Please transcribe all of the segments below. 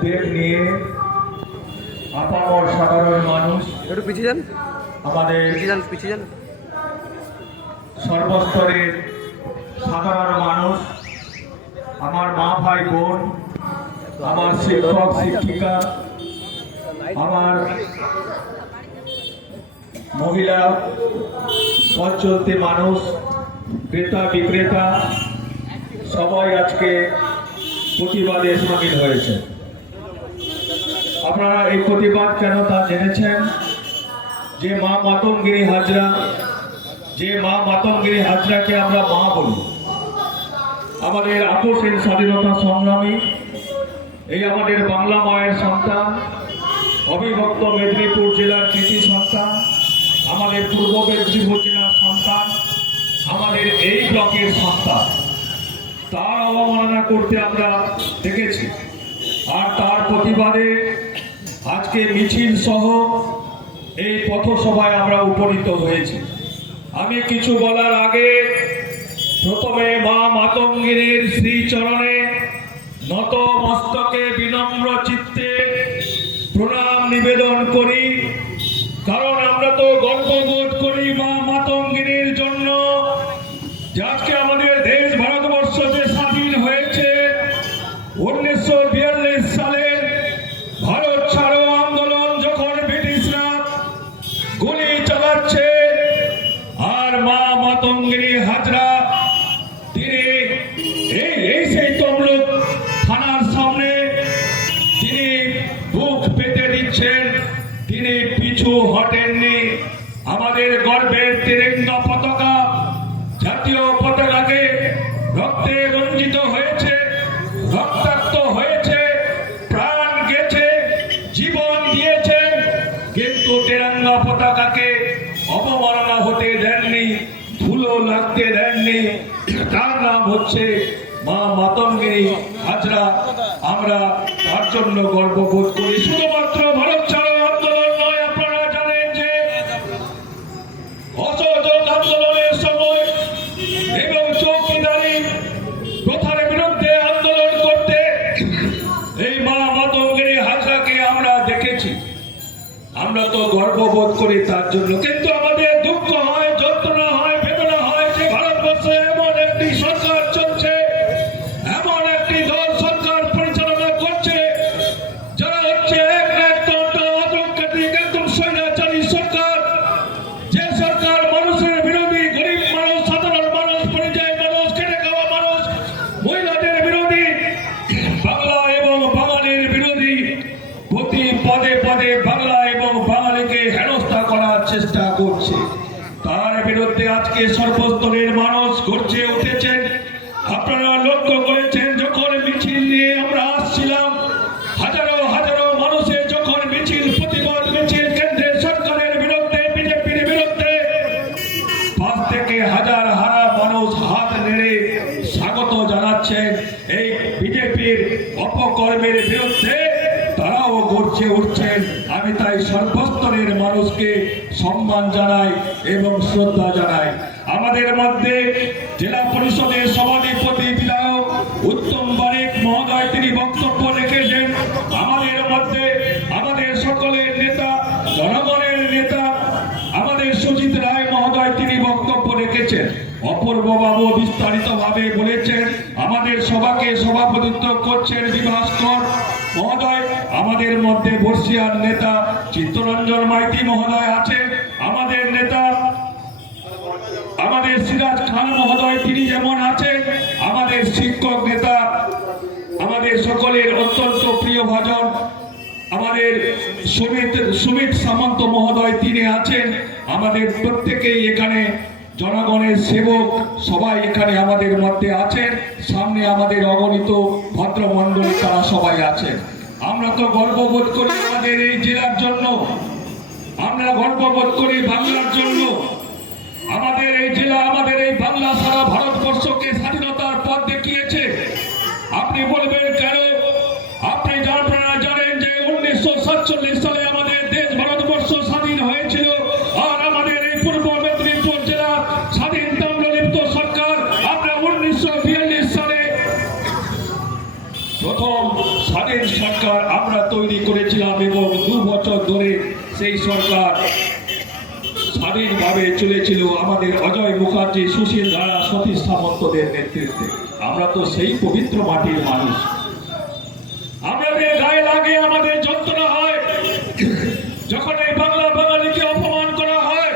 উদ্বেগ নিয়ে আপামর সাধারণ মানুষ একটু পিছিয়ে যান, আমাদের পিছিয়ে যান। সর্বস্তরের সাধারণ মানুষ, আমার মা ভাই বোন, আমার শিক্ষক শিক্ষিকা, আমার মহিলা পথ চলতি মানুষ, ক্রেতা বিক্রেতা সবাই আজকে প্রতিবাদে সামিল হয়েছে। আপনারা এই প্রতিবাদ কেন তা জেনেছেন। যে মা মাতঙ্গিনী হাজরা, হাজরাকে আমরা মা বলি, আমাদের আপোষহীন স্বাধীনতা সংগ্রামী, এই আমাদের বাংলা মায়ের সন্তান, অবিভক্ত মেদিনীপুর জেলার কৃতি সন্তান, আমাদের পূর্ব মেদিনীপুর জেলার সন্তান, আমাদের এই ব্লকের সন্তান, তার অবমাননা করতে আমরা দেখেছি। আর তার প্রতিবাদে আজকে মিছিল সহ এই পথসভায় আমরা উপনীত হয়েছি। আমি কিছু বলার আগে প্রথমে মা মাতঙ্গিনীর শ্রীচরণে নত মস্তকে বিনম্র চিত্তে প্রণাম নিবেদন করি। কারণ আমরা তো গর্ববোধ করি মা মাতঙ্গিনীর জন্য, যে আজকে আমাদের দেশ ভারতবর্ষ যে স্বাধীন হয়েছে 1942 সালের ভারত ছাড়ো আন্দোলন, যখন ব্রিটিশরা গুলি চালাচ্ছে আর মা মাতঙ্গিনী হাজরা তিনি এই সেই তমলুক থানার সামনে তিনি বুক পেতে দিচ্ছেন, তিনি পিছু হটেননি। আমাদের গর্বের তিরঙ্গা পতাকা, জাতীয় পতাকাকে রক্তে রঞ্জিত হয়েছে, রক্তাক্ত হয়েছে, প্রাণ গেছে, জীবন দিয়েছেন, কিন্তু তিরঙ্গা পতাকাকে অবমাননা হতে দেননি, ধুলো লাগতে দেননি। তার নাম হচ্ছে মা মাতঙ্গিনী হাজরা। আমরা তার জন্য গর্ববোধ করি। শুধুমাত্র ভারত ছাড়ো আন্দোলন নয়, আপনারা জানেন যে অসহযোগ আন্দোলনের সময় এবং চৌকিদারি প্রথার বিরুদ্ধে আন্দোলন করতে এই মা মাতঙ্গিনী হাজরাকে আমরা দেখেছি। আমরা তো গর্ববোধ করি তার জন্য। কিন্তু আমাদের দুঃখ হয়, যন্ত্রণা হয়, বেদনা হয় যে ভারতবর্ষে এমন একটি সরকার চলছে, এমন একটি দল সরকার পরিচালনা করছে যারা হচ্ছে একদম অটোক্রেটিক, একদম স্বৈরাচারী সরকার। যে সরকার মানুষের বিরোধী, গরিব মানুষ, সাধারণ মানুষ, পরিযায়ী মানুষ, খেটে খাওয়া মানুষ, মহিলাদের বিরোধী, বাংলা এবং বাঙালির বিরোধী, প্রতি পদে পদে বাংলা এবং বাঙালিকে হেনস্থা করার চেষ্টা করছে। তার বিরুদ্ধে আজকে সর্বস্তরের মানুষ গর্জে উঠেছেন। আপনারা লক্ষ্য করেছেন, যখন মিছিল নিয়ে আমরা আসছিলাম, হাজারো হাজারো মানুষের যখন মিছিল, প্রতিবাদ মিছিল কেন্দ্রের সরকারের বিরুদ্ধে, বিজেপির বিরুদ্ধে, পাঁচ থেকে হাজার হারা মানুষ হাত নেড়ে স্বাগত জানাচ্ছেন এই বিজেপির অপকর্মের বিরুদ্ধে, তারাও গর্জে উঠছেন। আমি তাই সর্বস্তরের মানুষকে সম্মান জানাই এবং শ্রদ্ধা জানাই। আমাদের মধ্যে জেলা পরিষদের সভাধিপতি বিধায়ক উত্তম বারিক মহোদয় তিনি বক্তব্য রেখেছেন। আমাদের মধ্যে আমাদের সকলের নেতা, জনগণের নেতা আমাদের সুজিত রায় মহোদয় তিনি বক্তব্য রেখেছেন। অপূর্ব বাবু বিস্তারিতভাবে বলেছেন। আমাদের সভাকে সভাপতিত্ব করছেন বিভাসকর মহোদয়। আমাদের মধ্যে বর্ষিয়ার নেতা চিত্তরঞ্জন মাইতি মহোদয় আছেন। আমাদের নেতা আমাদের সিরাজ খান মহোদয় তিনি যেমন আছেন। আমাদের শিক্ষক নেতা, আমাদের সকলের অত্যন্ত প্রিয় ভাজন আমাদের সুমিত সামন্ত মহোদয় তিনি আছেন। আমাদের প্রত্যেকেই এখানে জনগণের সেবক সবাই এখানে আমাদের মধ্যে আছেন। সামনে আমাদের অগণিত ভদ্রমণ্ডলী তারা সবাই আছেন। আমরা তো গর্ববোধ করি আমাদের এই জেলার জন্য, আমরা গর্ববোধ করি বাংলার জন্য। আমাদের এই জেলা, আমাদের এই বাংলা সারা ভারতবর্ষকে স্বাধীনতার পথ দেখিয়েছে। আপনি বলবেন কেন? আপনি আপনারা জানেন যে 1947 সালে আমাদের দেশ ভারতবর্ষ স্বাধীন হয়েছিল। আর আমাদের এই পূর্ব মেদিনীপুর জেলা স্বাধীন তাম্রলিপ্ত সরকার আমরা 1942 সালে প্রথম স্বাধীন সরকার আমরা তৈরি করেছিলাম এবং 2 বছর ধরে সেই সরকার স্বাধীনভাবে চলেছিল আমাদের অজয় মুখার্জি, সুশীল ধারা, সতীশ সামন্তদের নেতৃত্বে। আমরা তো সেই পবিত্র মাটির মানুষ। আমাদের গায়ে লাগে, আমাদের যন্ত্রণা হয় যখন এই বাংলা বাঙালিকে অপমান করা হয়।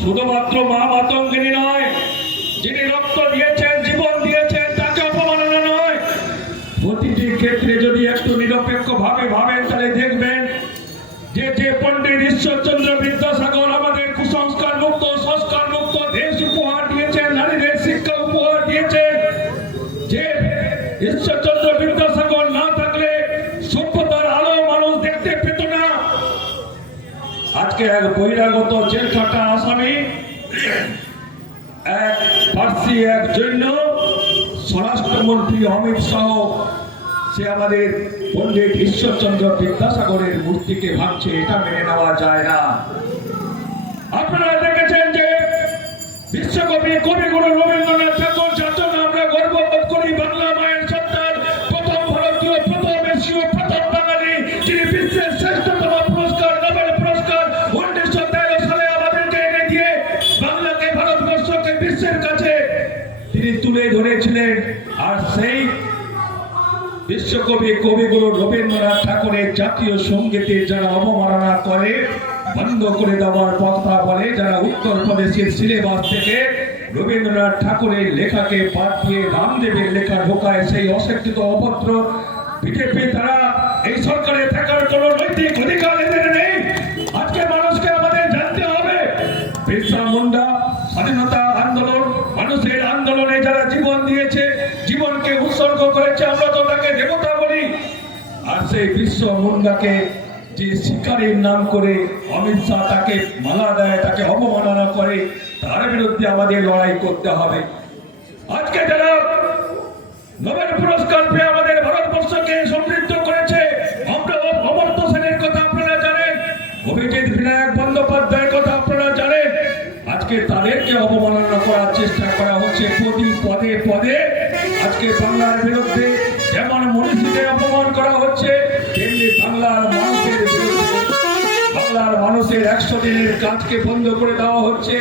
শুধুমাত্র মা মাতঙ্গিনী নয়, যিনি রক্ত দিয়েছেন, জীবন দিয়েছেন, তাকে অপমাননা নয়। প্রতিটি ক্ষেত্রে যদি একটু নিরপেক্ষ ভাবে ভাবেন তাহলে দেখবেন যে পণ্ডিত ঈশ্বরচন্দ্র বিদ্যাসাগর আমাদের কুসংস্কার মুক্ত, সংস্কার মুক্ত দেশ উপহার দিয়েছেন, নারীদের শিক্ষা উপহার দিয়েছেন। যে ঈশ্বরচন্দ্র বিদ্যাসাগর না থাকলে সভ্যতার আলো মানুষ দেখতে পেত না। আজকে এক বহিরাগত জেলখাটা আসামি, এক পার্সি, এক জৈন, স্বরাষ্ট্রমন্ত্রী অমিত শাহ, সে আমাদের পণ্ডিত ঈশ্বরচন্দ্র বিদ্যাসাগরের মূর্তিকে ভাঙছে। এটা মেনে নেওয়া যায় না। আপনারা দেখেছেন যে বিশ্বকবি কবিগুরু রবীন্দ্রনাথ ঠাকুর, যার জন্য আমরা গর্ববোধ করি, বাংলা মায়ের সন্তান, প্রথম ভারতীয়, প্রথম এশীয়, প্রথম বাঙালি, যিনি বিশ্বের শ্রেষ্ঠতম পুরস্কার, নোবেল পুরস্কার 1913 সালে আমাদেরকে এনে দিয়ে বাংলাকে, ভারতবর্ষকে বিশ্বের কাছে তিনি তুলে ধরেছিলেন। আর সেই বিশ্বকবি কবিগুরু রবীন্দ্রনাথ ঠাকুরের জাতীয় সঙ্গীতে যারা অবমাননা করে, বন্ধ করে দেওয়ার কথা বলে, যারা উত্তরপ্রদেশের সিলেবাস থেকে রবীন্দ্রনাথ ঠাকুরের লেখাকে বাদ দিয়ে রামদেবের লেখা ঢোকায়, সেই অশিক্ষিত অভদ্র বিজেপি, তারা এই সরকারে থাকার কোন নৈতিক অধিকার এদের নেই। আজকে মানুষকে আমাদের জানতে হবে, বিরসা মুন্ডা স্বাধীনতা আন্দোলন, মানুষের আন্দোলনে যারা জীবন দিয়েছে, জীবনকে উৎসর্গ করেছে, আমরা তো তাকে দেবতা বলি। আর সেই বিরসা মুন্ডাকে যে শিকারীর নাম করে অমিত শাহ তাকে মালা দেয়, তাকে অবমাননা করে, তার বিরুদ্ধে আমাদের লড়াই করতে হবে। আজকে যারা নোবেল পুরস্কার পেয়ে আমাদের ভারতবর্ষকে সমৃদ্ধ করেছে, অমর্ত্য সেনের কথা আপনারা জানেন, অভিজিৎ বিনায়ক বন্দ্যোপাধ্যায়ের কথা আপনারা জানেন। আজকে তাদেরকে অবমাননা করার চেষ্টা করা হচ্ছে পদে পদে। আজকে বাংলার বিরুদ্ধে যেমন মনীষীদের অপমান করা হচ্ছে, তেমনি বাংলার মানুষের বিরুদ্ধে, বাংলার মানুষের 100 দিনের কাজকে বন্ধ করে দেওয়া হচ্ছে,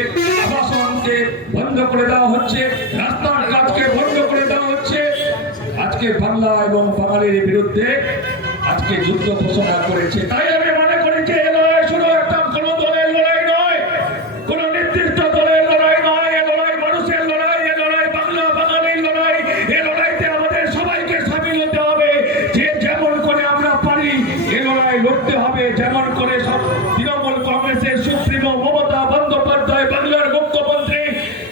আবাসনকে বন্ধ করে দেওয়া হচ্ছে, রাস্তার কাজকে বন্ধ করে দেওয়া হচ্ছে। আজকে বাংলা এবং বাঙালির বিরুদ্ধে আজকে যুদ্ধ ঘোষণা করেছে। তাই আমি মনে করি যে এ লড়াই শুধু একটা কোন দলের লড়াই নয়, কোন নির্দিষ্ট দলের লড়াই নয়, এ লড়াই মানুষের লড়াই, এ লড়াই বাংলা বাঙালির লড়াই। এ লড়াইতে আমাদের সবাইকে সামিল হতে হবে। যে যেমন করে আমরা পারি এ লড়াই লড়তে হবে। যেমন করে সব তৃণমূল কংগ্রেসের সুপ্রিমো মমতা বন্দ্যোপাধ্যায়, বাংলার মুখ্যমন্ত্রী,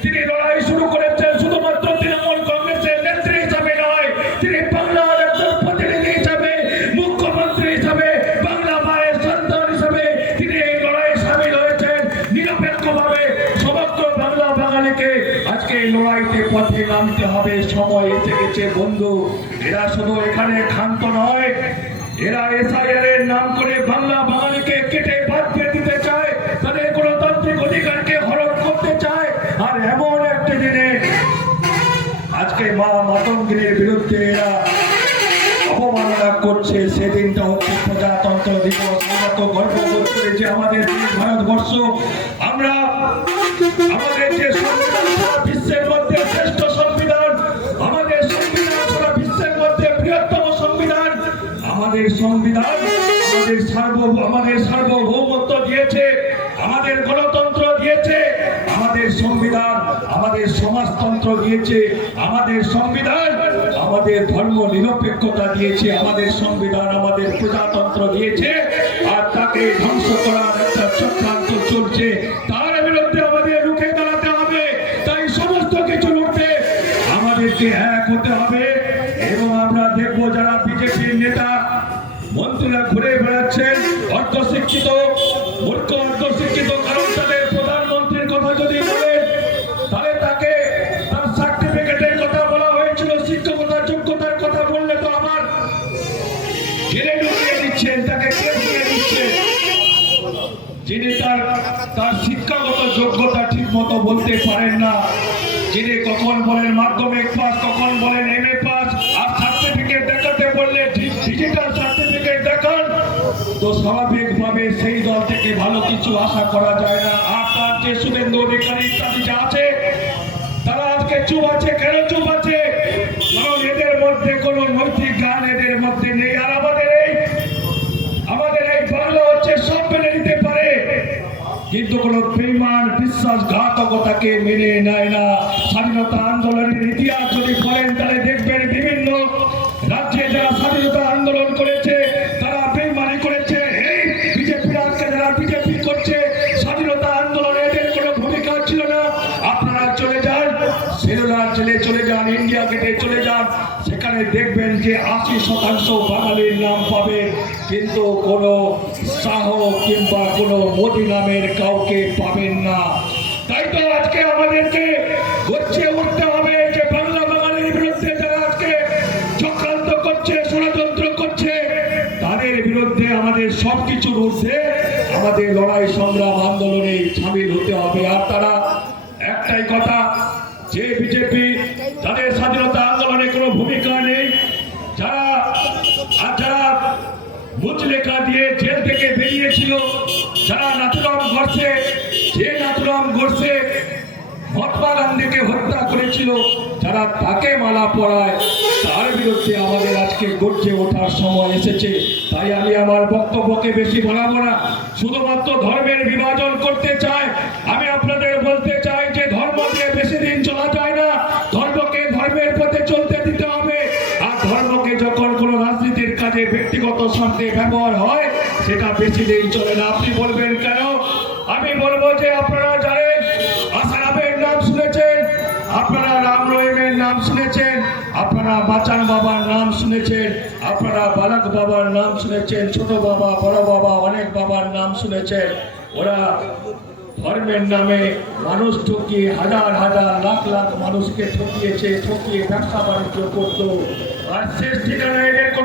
তিনি লড়াই শুরু করেছেন শুধুমাত্র তৃণমূল কংগ্রেসের নেত্রী হিসাবে নয়, তিনি বাংলার একজন প্রতিনিধি হিসাবে, মুখ্যমন্ত্রী হিসাবে, বাংলা মায়ের সন্তান হিসাবে তিনি এই লড়াইয়ে সামিল হয়েছেন। নিরপেক্ষভাবে সমগ্র বাংলা বাঙালিকে আজকে এই লড়াইতে পথে নামতে হবে। সময় এসে গেছে বন্ধু। এরা শুধু এখানে ক্ষান্ত নয়, এরা এসআইআর এর নাম করে বাংলা বাঙালিকে কেটে বাদ দিয়ে দিতে চায়, তাদের গণতান্ত্রিক অধিকারকে হরণ করতে চায়। আর এমন একটি দিনে আজকে মা মাতঙ্গিনীর বিরুদ্ধে এরা অবমাননা করছে, সেদিনটা হচ্ছে প্রজাতন্ত্র দিবস। আমরা তো গর্ববোধ করি যে আমাদের ভারতবর্ষ, আমরা আমাদের যে সংবিধান বিশ্বের মধ্যে শ্রেষ্ঠ সংবিধান, আমাদের সংবিধান সারা বিশ্বের মধ্যে বৃহত্তম সংবিধান। আমাদের সংবিধান আমাদের সার্বভৌমত্ব দিয়েছে, আমাদের গণতন্ত্র দিয়েছে, আমাদের সংবিধান আমাদের সমাজতন্ত্র দিয়েছে, আমাদের সংবিধান আমাদের ধর্ম নিরপেক্ষতা দিয়েছে, আমাদের সংবিধান আমাদের প্রজাতন্ত্র দিয়েছে। আর তাকে ধ্বংস করার একটা চক্রান্ত চলছে, তার বিরুদ্ধে আমাদের রুখে দাঁড়াতে হবে। তাই সমস্ত কিছু লড়তে আমাদেরকে এক হতে হবে। এবং আমরা দেখবো যারা বিজেপির নেতা মন্ত্রীরা ঘুরে বেড়াচ্ছেন অর্ধশিক্ষিত, মূর্খ অর্ধশিক্ষিত, কারণ তাদের প্রধানমন্ত্রীর কথা যদি বলেন তাহলে তাকে তার সার্টিফিকেটের কথা বলা হয়েছিল, শিক্ষকতার যোগ্যতার কথা বললে তো আবার জেলে ঢুকিয়ে দিচ্ছেন, তাকে কেস দিয়ে দিচ্ছেন। যিনি তার শিক্ষাগত যোগ্যতা ঠিক মতো বলতে পারেন না, যিনি কখন বলেন মাধ্যমিক পাস, কখন বলেন MA পাস, আর সার্টিফিকেট দেখাতে বললে সেই দল থেকে ভালো কিছু আশা করা যায় না। আর তার যে শুভেন্দু অধিকারী ইত্যাদি যা আছে, তারা আজকে চুপ আছে। কেন চুপ আছে? কারণ এদের মধ্যে কোনো নৈতিক জ্ঞান এদের মধ্যে নেই। আর আমাদের এই বাংলা হচ্ছে সব মেনে নিতে পারে, কিন্তু কোনো বেঈমান বিশ্বাসঘাতকতাকে মেনে নেয় না। স্বাধীনতা আন্দোলনের ইতিহাস যদি পড়েন তাহলে দেখবেন বিভিন্ন রাজ্যে যারা স্বাধীনতা আন্দোলন করেছে তারা বেঈমানি করেছে। এই বিজেপি আজকে যারা বিজেপি করছে, স্বাধীনতা আন্দোলনে এদের কোনো ভূমিকা ছিল না। আপনারা চলে যান সেলুলার জেলে, চলে যান ইন্ডিয়া গেটে, চলে যান, সেখানে দেখবেন যে 80% বাঙালির নাম পাবে, কিন্তু কোনো শাহ কিংবা কোনো মোদি নামের কাউকে পাবেন না। তাই তো আজকে আমাদেরকে গর্জে উঠতে হবে যে বাংলা বাঙালির বিরুদ্ধে যারা আজকে চক্রান্ত করছে, ষড়যন্ত্র করছে, তাদের বিরুদ্ধে আমাদের সবকিছুর ঊর্ধ্বে আমাদের লড়াই সংগ্রাম আন্দোলনে সামিল হতে হবে। আর তারা একটাই কথা, যে বিজেপি তাদের স্বাধীনতা আন্দোলনে কোনো ভূমিকা নেই, যারা মুচলেখা দিয়ে জেল থেকে বেরিয়েছিল, যারা নাথুরাম গডসে, যে নাথুরাম গডসে মহাত্মা গান্ধীকে হত্যা করেছিল, যারা তাকে মালা পরায়, তার বিরুদ্ধে আমাদের আজকে গর্জে ওঠার সময় এসেছে। তাই আমি আমার বক্তব্যকে বেশি বাড়াবো না, শুধুমাত্র ধর্মের বিভাজন করতে চাই। আমি আপনাদের বলতে চাই যে ধর্ম দিয়ে বেশি দিন চলা যায় না, ধর্মকে ধর্মের পথে চলতে দিতে হবে। আর ধর্মকে যখন কোনো রাজনীতির কাজে ব্যক্তিগত স্বার্থে ব্যবহার হয়, সেটা বেশি দিন চলে না। আপনি বলবেন কেন? আমি বলবো যে আপনারা জানেন আসারামের নাম শুনেছেন, আপনারা রাম রহিমের নাম শুনেছেন, আপনারা বাচান বাবার নাম শুনেছেন, আপনারা বালক বাবার নাম শুনেছেন, ছোট বাবা, বড় বাবা, অনেক বাবার নাম শুনেছেন। ওরা ধর্মের নামে মানুষ ঠকিয়ে হাজার হাজার লাখ লাখ মানুষকে ঠকিয়েছে, ঠকিয়ে ব্যবসা বাণিজ্য করতো। আর শেষ ঠিকানা এদের